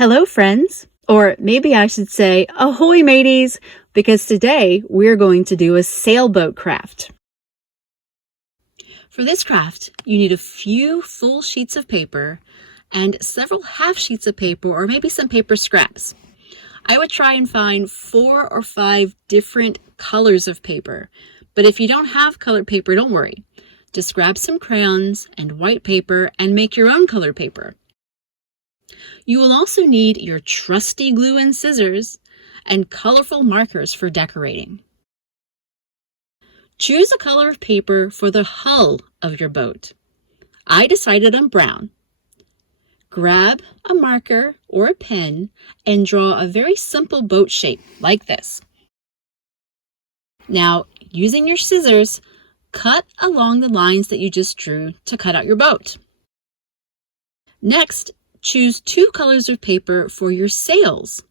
Hello, friends. Or maybe I should say, ahoy, mateys, because today we're going to do a sailboat craft. For this craft, you need a few full sheets of paper and several half sheets of paper or maybe some paper scraps. I would try and find 4 or 5 different colors of paper, but if you don't have colored paper, don't worry. Just grab some crayons and white paper and make your own colored paper. You will also need your trusty glue and scissors and colorful markers for decorating. Choose a color of paper for the hull of your boat. I decided on brown. Grab a marker or a pen and draw a very simple boat shape like this. Now, using your scissors, cut along the lines that you just drew to cut out your boat. Next, choose 2 colors of paper for your sails.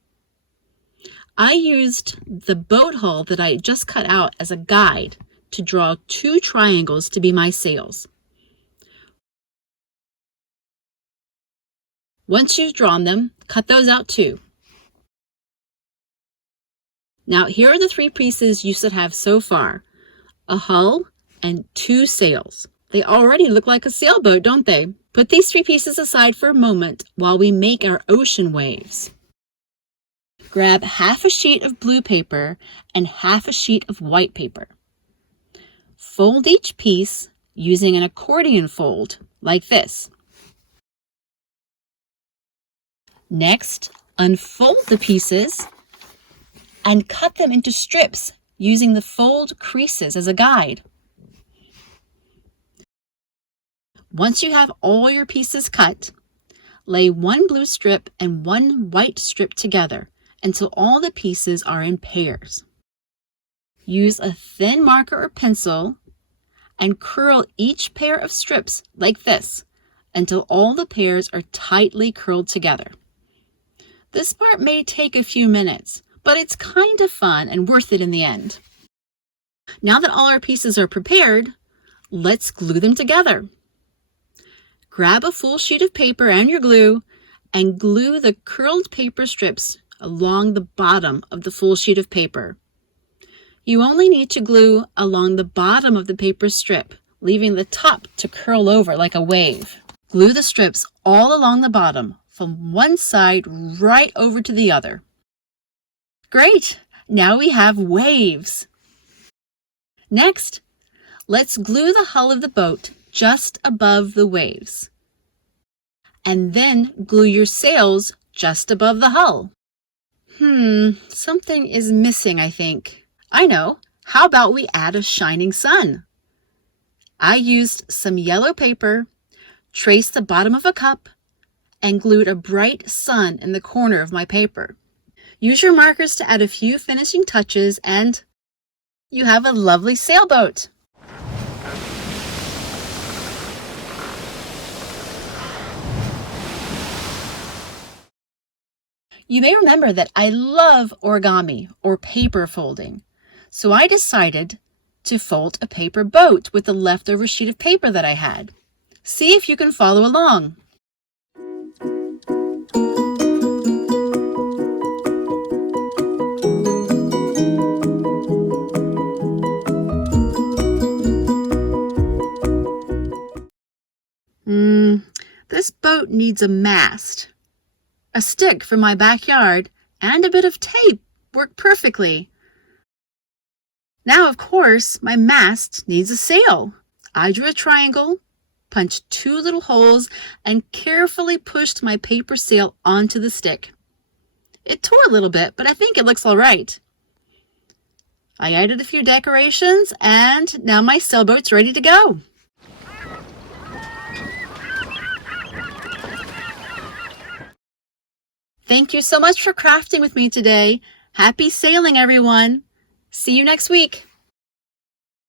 I used the boat hull that I just cut out as a guide to draw 2 triangles to be my sails. Once you've drawn them, cut those out too. Now here are the 3 pieces you should have so far: a hull and 2 sails. They already look like a sailboat, don't they? Put these 3 pieces aside for a moment while we make our ocean waves. Grab half a sheet of blue paper and half a sheet of white paper. Fold each piece using an accordion fold like this. Next, unfold the pieces and cut them into strips using the fold creases as a guide. Once you have all your pieces cut, lay 1 blue strip and 1 white strip together until all the pieces are in pairs. Use a thin marker or pencil and curl each pair of strips like this until all the pairs are tightly curled together. This part may take a few minutes, but it's kind of fun and worth it in the end. Now that all our pieces are prepared, let's glue them together. Grab a full sheet of paper and your glue and glue the curled paper strips along the bottom of the full sheet of paper. You only need to glue along the bottom of the paper strip, leaving the top to curl over like a wave. Glue the strips all along the bottom, from one side right over to the other. Great! Now we have waves. Next, let's glue the hull of the boat just above the waves. And then glue your sails just above the hull. Something is missing, I think. I know. How about we add a shining sun? I used some yellow paper, traced the bottom of a cup, and glued a bright sun in the corner of my paper. Use your markers to add a few finishing touches and you have a lovely sailboat. You may remember that I love origami or paper folding, so I decided to fold a paper boat with the leftover sheet of paper that I had. See if you can follow along. This boat needs a mast. A stick from my backyard and a bit of tape work perfectly. Now, of course, my mast needs a sail. I drew a triangle, punched 2 little holes, and carefully pushed my paper sail onto the stick. It tore a little bit, but I think it looks all right. I added a few decorations, and now my sailboat's ready to go. Thank you so much for crafting with me today. Happy sailing, everyone. See you next week.